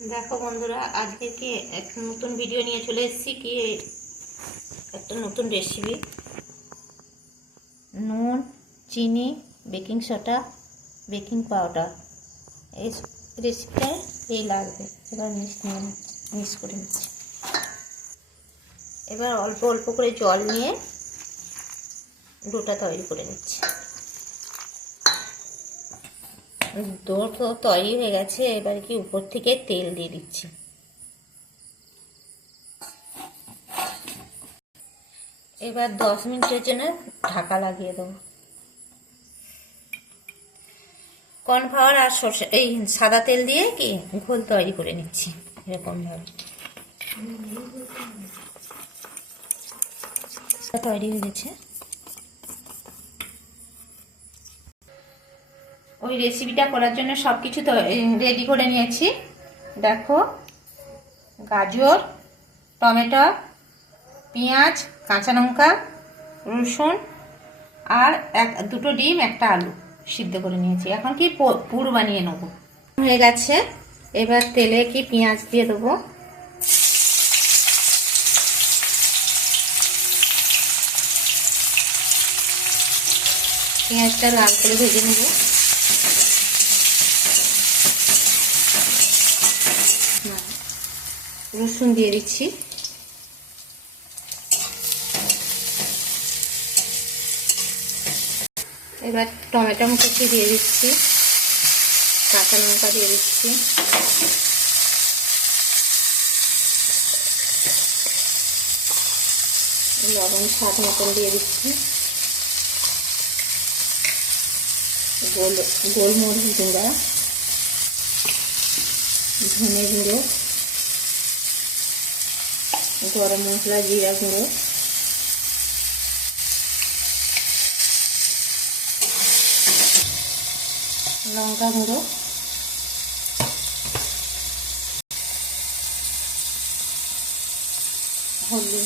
দেখো বন্ধুরা, আজকে কি একটা নতুন ভিডিও নিয়ে চলে এসেছি, কি একটা নতুন রেসিপি নুন, চিনি বেকিং সোডা বেকিং পাউডার এই রেসিপিটায় এই লাগবে। এবার মিক্স নিয়ে মিক্স করে নিচ্ছি। এবার অল্প অল্প করে জল নিয়ে ডোটা তৈরি করে নিচ্ছি। ডো তো তৈরি হয়ে গেছে, এবার কি উপর থেকে তেল দিয়ে দিচ্ছি। এবার দশ মিনিটের জন্য ঢাকা লাগিয়ে দেবো। কর্নফ্লাওয়ার আর সর্ষে, এই সাদা তেল দিয়ে কি ঘোল তৈরি করে নিচ্ছি এরকমভাবে তৈরি হয়ে গেছে। ওই রেসিপিটা করার জন্য সব কিছু তো রেডি করে নিয়েছি। দেখো, গাজর, টমেটো, পেঁয়াজ, কাঁচা লঙ্কা, রসুন আর এক, দুটো ডিম, একটা আলু সিদ্ধ করে নিয়েছি। এখন কি পুর বানিয়ে নেব? হয়ে গেছে। এবার তেলে কি পেঁয়াজ দিয়ে দেবো? পেঁয়াজটা লাল করে ভেজে নেব। রসুন দিয়ে দিচ্ছি। এবার টমেটো কুচি দিয়ে দিচ্ছি। কাঁচা লঙ্কা দিয়ে দিচ্ছি। লবণ স্বাদ মতন দিয়ে দিচ্ছি। গোল গোলমরিচ গুঁড়া। ধনে গুঁড়ো। গরম মশলা জিরা গুঁড়ো। লঙ্কা গুঁড়ো। হলদি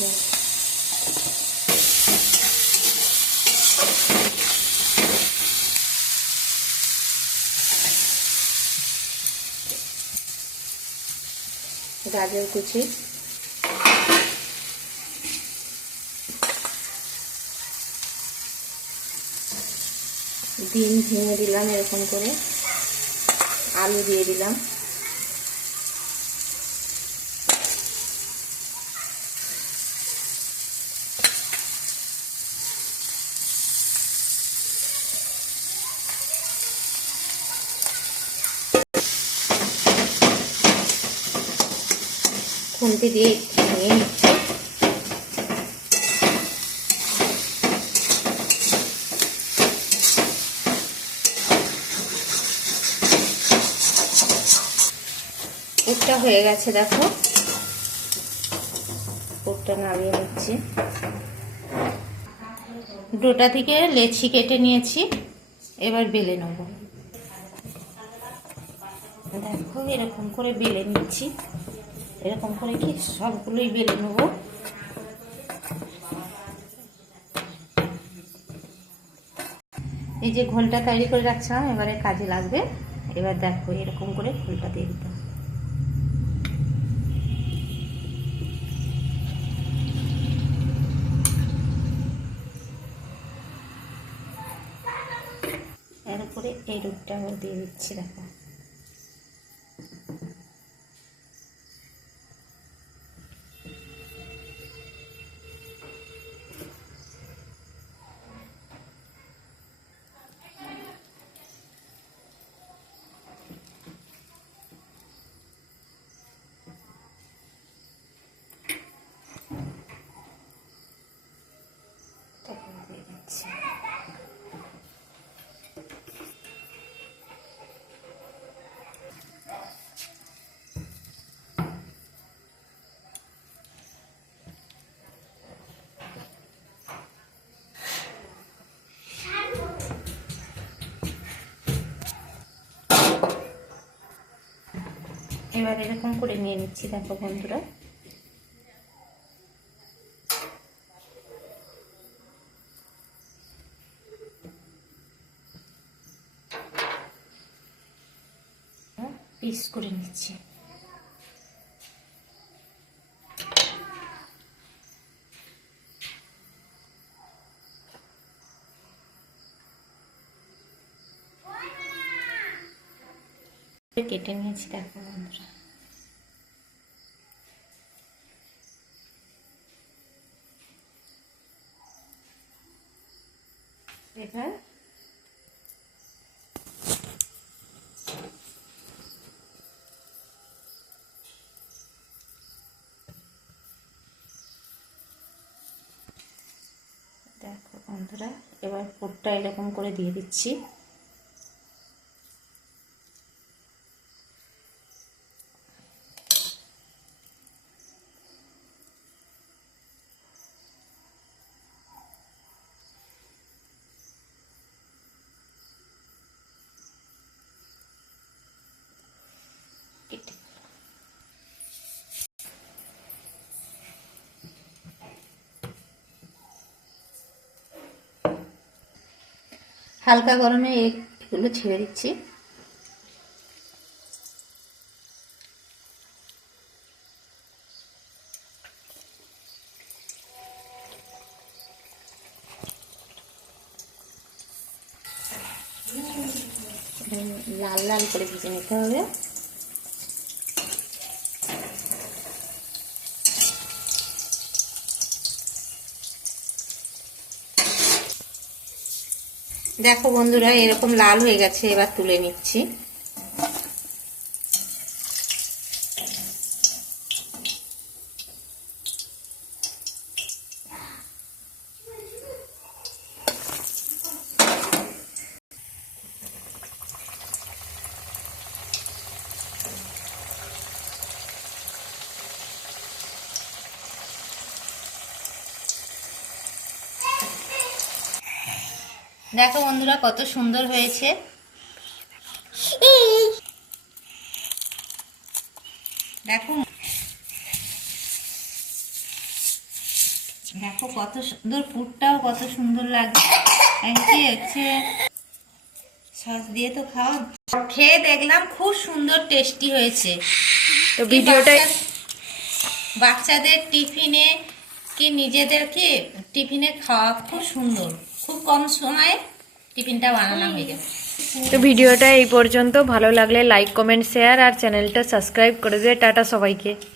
গাজর কুচি। ডিম ভেঙে দিলাম এরকম করে। আলু দিয়ে দিলাম। খুন্তি দিয়ে নিয়ে পুরটা হয়ে গেছে, দেখো। পুরটা নামিয়ে নিচ্ছি। ডোটা থেকে লেচি কেটে নিয়েছি, এবার বেলে নেব। দেখো, এরকম করে বেলে নিচ্ছি। এরকম করে কি সবগুলোই বেলে নেব। এই যে ঘোলটা তৈরি করে রাখছিলাম, এবারে কাজে লাগবে। এবার দেখো, এরকম করে ঘোলটা দিয়ে দিতে হবে। এর উপরে এই আবার দিয়ে দিচ্ছি দেখো। দিয়ে দিচ্ছি এবার এরকম করে নিয়ে নিচ্ছি দেখো বন্ধুরা। পিস করে নিচ্ছি। কেটে নিয়েছি দেখো বন্ধুরা। এবার দেখো বন্ধুরা এবার পুরটা এরকম করে দিয়ে দিচ্ছি। হালকা গরমে এগুলো ছেড়ে দিচ্ছি। লাল লাল করে ভেজে নিতে হবে। দেখো বন্ধুরা এরকম লাল হয়ে গেছে এবার তুলে নিচ্ছি। দেখো বন্ধুরা কত সুন্দর হয়েছে। দেখো দেখো কত সুন্দর পুরটাও কত সুন্দর লাগছে। হচ্ছে সস দিয়ে তো খাওয়া। খেয়ে দেখলাম খুব সুন্দর টেস্টি হয়েছে। তো ভিডিওটা বাচ্চাদের টিফিনে কি নিজেদেরকে টিফিনে খাওয়া খুব সুন্দর। কম সময়ে টিফিনটা বানানো হয়ে গেল তো ভিডিওটা এই পর্যন্ত। ভালো লাগলে লাইক কমেন্ট শেয়ার আর চ্যানেলটা সাবস্ক্রাইব করে দিয়ে টাটা সবাইকে।